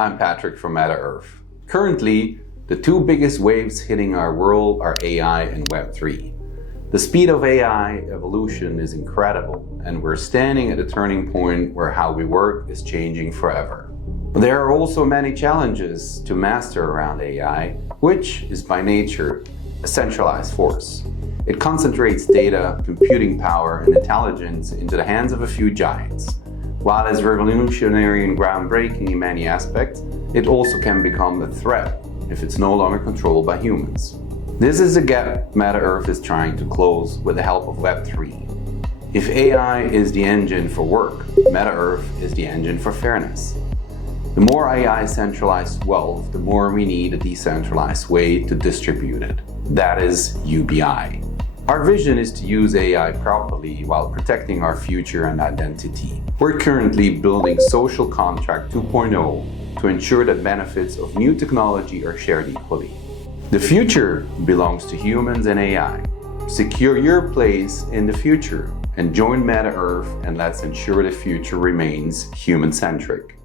I'm Patrick from Meta Earth. Currently, the two biggest waves hitting our world are AI and Web3. The speed of AI evolution is incredible, and we're standing at a turning point where how we work is changing forever. There are also many challenges to master around AI, which is by nature a centralized force. It concentrates data, computing power, and intelligence into the hands of a few giants. While it's revolutionary and groundbreaking in many aspects, it also can become a threat if it's no longer controlled by humans. This is a gap Meta Earth is trying to close with the help of Web3. If AI is the engine for work, Meta Earth is the engine for fairness. The more AI centralized wealth, the more we need a decentralized way to distribute it. That is UBI. Our vision is to use AI properly while protecting our future and identity. We're currently building Social Contract 2.0 to ensure that benefits of new technology are shared equally. The future belongs to humans and AI. Secure your place in the future and join Meta Earth, and let's ensure the future remains human-centric.